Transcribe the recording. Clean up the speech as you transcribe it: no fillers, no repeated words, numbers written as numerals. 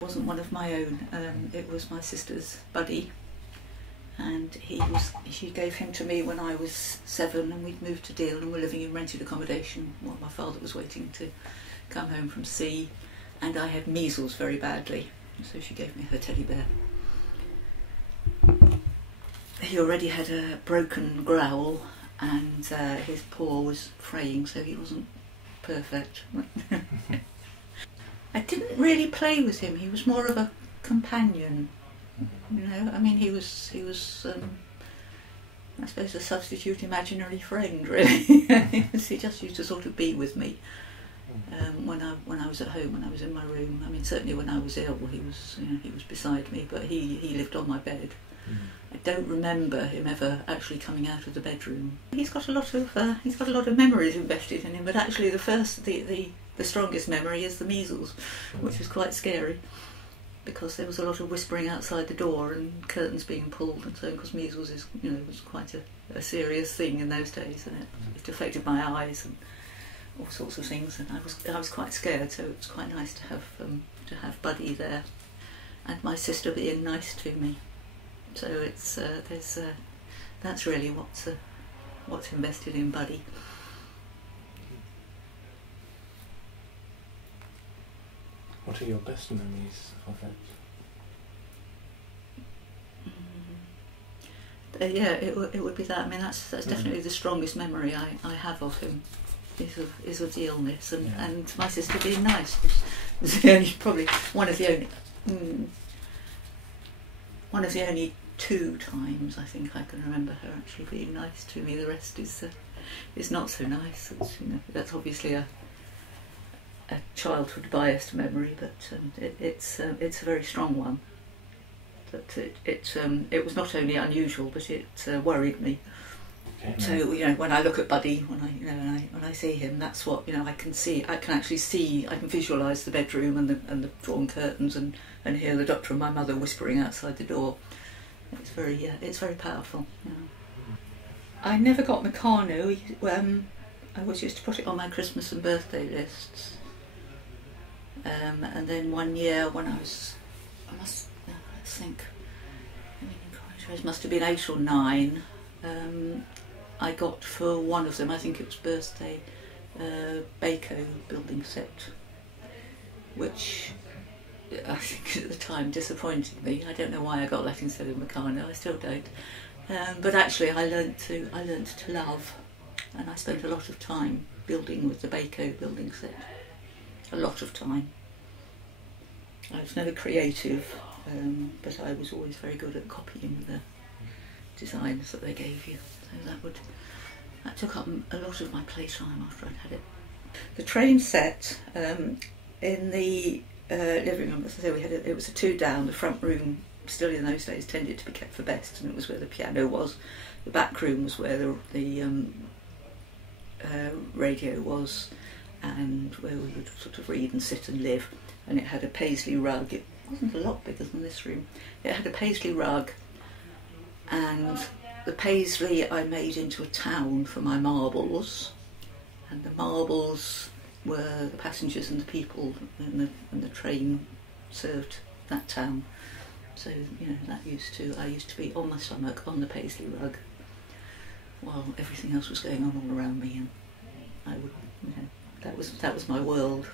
It wasn't one of my own, it was my sister's buddy, and she gave him to me when I was 7, and we'd moved to Deal and were living in rented accommodation while my father was waiting to come home from sea, and I had measles very badly, so she gave me her teddy bear. He already had a broken growl, and his paw was fraying, so he wasn't perfect. I didn't really play with him. He was more of a companion, you know. I mean, he was I suppose a substitute imaginary friend, really. He just used to sort of be with me when I was at home, when I was in my room. I mean, certainly when I was ill, he was beside me, but he lived on my bed. I don't remember him ever actually coming out of the bedroom. He's got a lot of memories invested in him, but actually the strongest memory is the measles, which was quite scary, because there was a lot of whispering outside the door and curtains being pulled and so, because measles was quite a serious thing in those days, and it affected my eyes and all sorts of things, and I was quite scared, so it was quite nice to have Buddy there, and my sister being nice to me. So that's really what's invested in Buddy. What are your best memories of it? Yeah, it would be that. I mean, that's definitely the strongest memory I have of him, is of the illness, and my sister being nice was probably one of the only 2 times I think I can remember her actually being nice to me. The rest is not so nice. That's obviously a childhood biased memory, but it's a very strong one. But it was not only unusual, but it worried me. Okay. So when I look at Buddy, when I see him, that's what I can see. I can actually see. I can visualise the bedroom and the drawn curtains and hear the doctor and my mother whispering outside the door. It's very powerful. I never got Meccano. I always used to put it on my Christmas and birthday lists. And then one year when it must have been 8 or 9, I got for one of them, I think it was birthday, Baco building set, which I think at the time disappointed me. I don't know why I got that instead of Meccano, I still don't. But actually I learnt to love, and I spent a lot of time building with the Baco building set. A lot of time. I was never creative, but I was always very good at copying the designs that they gave you. So that took up a lot of my playtime after I'd had it. The train set in the living room, as I say, it was a 2 down. The front room, still in those days, tended to be kept for best, and it was where the piano was. The back room was where the radio was, and where we would sort of read and sit and live. And it had a paisley rug. It wasn't a lot bigger than this room. It had a paisley rug, and the paisley I made into a town for my marbles, and the marbles were the passengers and the people, and the train served that town. So I used to be on my stomach on the paisley rug while everything else was going on all around me, and I would that was my world.